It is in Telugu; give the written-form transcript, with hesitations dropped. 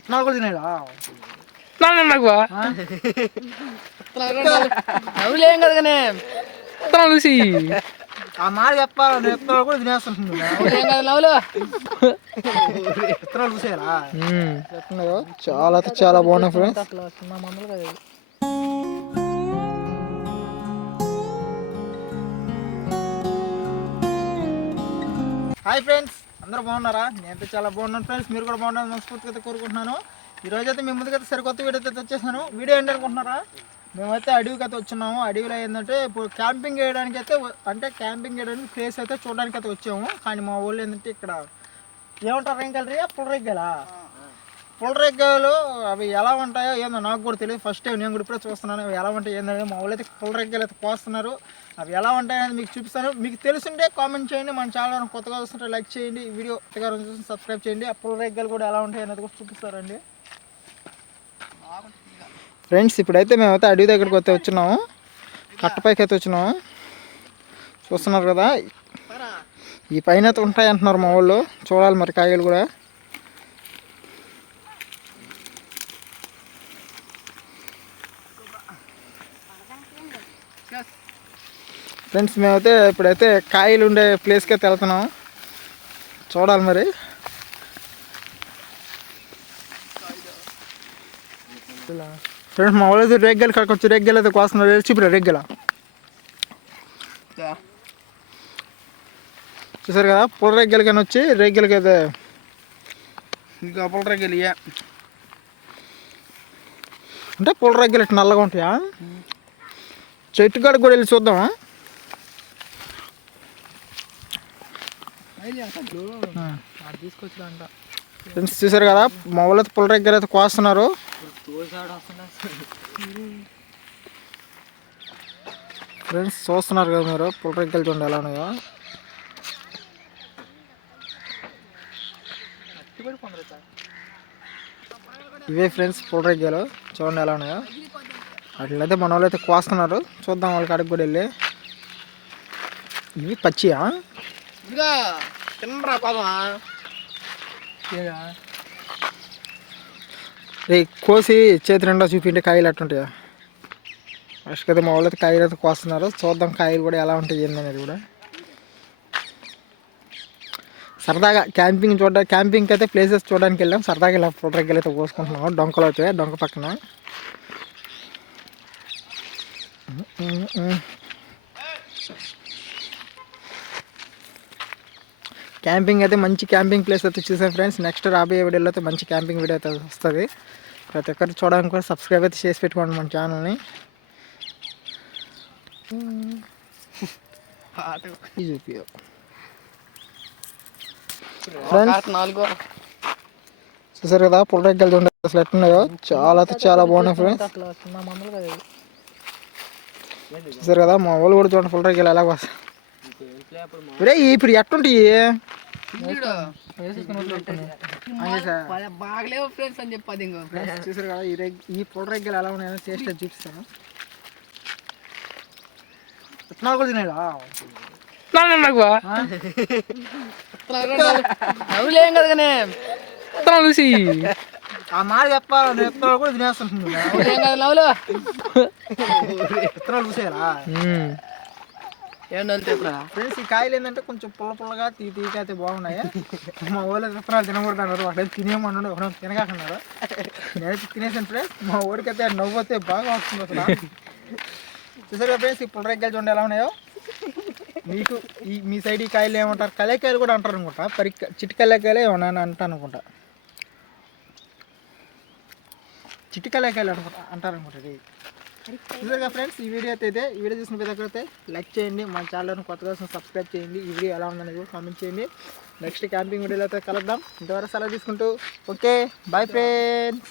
విత్తనాలు కూడా తినేలా నవ్వులేం కదా కానీ విత్తనాలు చూసి ఆ మాట చెప్పాలి. విత్తనాలు కూడా తినేస్తుంటుంది. నవ్వులు విత్తనాలు చూసేయాలా? చాలా చాలా బాగున్నాయి ఫ్రెండ్స్. అసలు చిన్న మందులు కదా ఇవి. హాయ్ ఫ్రెండ్స్, అందరూ బాగున్నారా? నేనైతే చాలా బాగున్నాను ఫ్రెండ్స్. మీరు కూడా బాగున్నారని మనస్ఫూర్తిగా అయితే కోరుకుంటున్నాను. ఈరోజైతే మీ ముందుకైతే సరికొత్త వీడియో అయితే వచ్చేసాను. వీడియో ఏంటి అనుకుంటున్నారా? మేమైతే అడవికి అయితే వచ్చున్నాము. అడవిలో ఏంటంటే ఇప్పుడు క్యాంపింగ్ చేయడానికి అయితే క్యాంపింగ్ చేయడానికి ప్లేస్ అయితే చూడడానికి అయితే వచ్చాము. కానీ మా ఊళ్ళో ఏంటంటే ఇక్కడ ఏమంటారు రేంకలరీ పుల్లరెగ్గలా. పుల్లరెగ్గలు అవి ఎలా ఉంటాయో ఏందో నాకు కూడా తెలియదు. ఫస్ట్ టైం నేను కూడా ఇప్పుడే చూస్తున్నాను అవి ఎలా ఉంటాయి ఏంటనేది. మా ఊళ్ళో అయితే పుల్లరెగ్గలు అయితే కోస్తున్నారు. అవి ఎలా ఉంటాయనేది మీకు చూపిస్తాను. మీకు తెలుసుంటే కామెంట్ చేయండి. మన ఛానల్ కొత్తగా వస్తుంటే లైక్ చేయండి. వీడియో కొత్తగా చూసి సబ్స్క్రైబ్ చేయండి. ఆ పుల్లరెగ్గలు కూడా ఎలా ఉంటాయి అనేది కూడా చూపిస్తారండి ఫ్రెండ్స్. ఇప్పుడైతే మేమైతే అడవి దగ్గరికి అయితే వచ్చినాము. కట్టపైకి అయితే వచ్చినాము. చూస్తున్నారు కదా, ఈ పైన అయితే ఉంటాయి అంటున్నారు మా వాళ్ళు. చూడాలి మరి కాయలు కూడా. ఫ్రెండ్స్ మేమైతే ఇప్పుడైతే కాయలు ఉండే ప్లేస్కి అయితే వెళ్తున్నాం. చూడాలి మరి. ఫ్రెండ్స్ మా వాళ్ళు అయితే రెగ్గలు కాడికి వచ్చి రెగ్గలు అయితే కోస్తున్నారు. చూపిరా రెగ్గల చూసారు కదా. పుల్ల రెగ్గలు కానీ వచ్చి రెగ్గలకి అయితే ఇంకా పుల్ల రెగ్గలు అంటే పుల్ల రెగ్గలు ఇట్లా నల్లగా ఉంటాయా? చెట్టు కాడికి కూడా వెళ్ళి చూద్దామా? తీసుకొచ్చారంట ఫ్రెండ్స్ చూసారు కదా, మా వాళ్ళు అయితే పుల్ల రెగ్గలు అయితే కోస్తున్నారు. ఫ్రెండ్స్ చూస్తున్నారు కదా మీరు, పుల్ల రెగ్గలు చూడండి ఎలా ఉన్నాయో. ఇవే ఫ్రెండ్స్ పుల్ల రెగ్గలు చూడండి ఎలా ఉన్నాయో. అట్లయితే మన వాళ్ళు అయితే కోస్తున్నారు. చూద్దాం వాళ్ళకి అడిగి కూడా వెళ్ళి. ఇవి పచ్చియా? ఇంకా తినరా పాపమా రే కోసి చేతి నిండా చూపింటే కాయలు అట్టుంటాయా? ఫస్ట్ కదా మా వాళ్ళు అయితే కాయలు అయితే కోస్తున్నారు. చూద్దాం కాయలు కూడా ఎలా ఉంటాయి ఏందనేది కూడా. సరదాగా క్యాంపింగ్కి అయితే ప్లేసెస్ చూడడానికి వెళ్ళాం. సరదాగా ఇలా పుల్లరెగ్గలు అయితే కోసుకుంటున్నాము. డొంకలు అవుతాయి డొంక పక్కన. క్యాంపింగ్ అయితే మంచి క్యాంపింగ్ ప్లేస్ అయితే చూసాం ఫ్రెండ్స్. నెక్స్ట్ రాబోయే వీడియోలో అయితే మంచి క్యాంపింగ్ వీడియో అయితే వస్తుంది. ప్రతి ఒక్కరు చూడడానికి కూడా సబ్స్క్రైబ్ అయితే చేసి పెట్టుకోండి మన ఛానల్ని. చూసారు కదా పుల్లరెగ్గలు చూడండి అసలు ఎట్టున్నాయో. చాలా చాలా బాగున్నాయి ఫ్రెండ్స్. అసలు చిన్న మందులు కదా ఇవి. చూసారు కదా మా వాళ్ళు కూడా చూడండి పుల్లరెగ్గలు ఎలా వస్తాయి. ఇప్పుడు ఎట్టుంటాయి? బాగలేవు ఫ్రెండ్స్ అని చెప్పది. చూసారు కదా ఈ పుల్లరెగ్గలు ఎలా ఉన్నాయో టేస్ట్ చూపిస్తాను. విత్తనాలు కూడా తినేలా? నవ్వులేం కదా కానీ విత్తనాలు చూసి ఆ మాట చెప్పాలి. విత్తనాలు కూడా తినేస్తుంటుంది. నవ్వులేం కదా నవ్వులు విత్తనాలు చూసేయాలా? ఫ్రెండ్స్ ఈ కాయలు ఏంటంటే కొంచెం పుల్లగా తీగా అయితే బాగున్నాయి. మా ఊళ్ళో విత్తనాలు తినకూడదు అన్నారు. ఒకటైతే తినేయమన్నాడు, ఒకటైతే తినకాకున్నారు. నేనైతే తినేసాను ఫ్రెండ్స్. మా ఊరికైతే నవ్వు అయితే బాగా వస్తుంది అసలు. చూసారు ఫ్రెండ్స్ ఈ పుల్లరెగ్గలు చూడండి ఎలా ఉన్నాయో. మీకు మీ సైడ్ ఈ కాయలు ఏమంటారు? కలేకాయలు కూడా అంటారు అనుకుంటా. చిట్టి కలేకాయలు ఏమన్నా అంటాను అనుకుంటా. చిట్టి కలేకాయలు అంటారు అనుకుంటా. చూసారుగా ఫ్రెండ్స్ ఈ వీడియో అయితే ఈ వీడియో చూసిన ప్రతి ఒక్కరైతే లైక్ చేయండి. మన ఛానల్ని కొత్తగా సబ్స్క్రైబ్ చేయండి. ఈ వీడియో ఎలా ఉందనేది కూడా కామెంట్ చేయండి. నెక్స్ట్ క్యాంపింగ్ వీడియోలో అయితే కలుద్దాం. ఇంతవరకు సెలవు తీసుకుంటూ ఓకే బాయ్ ఫ్రెండ్స్.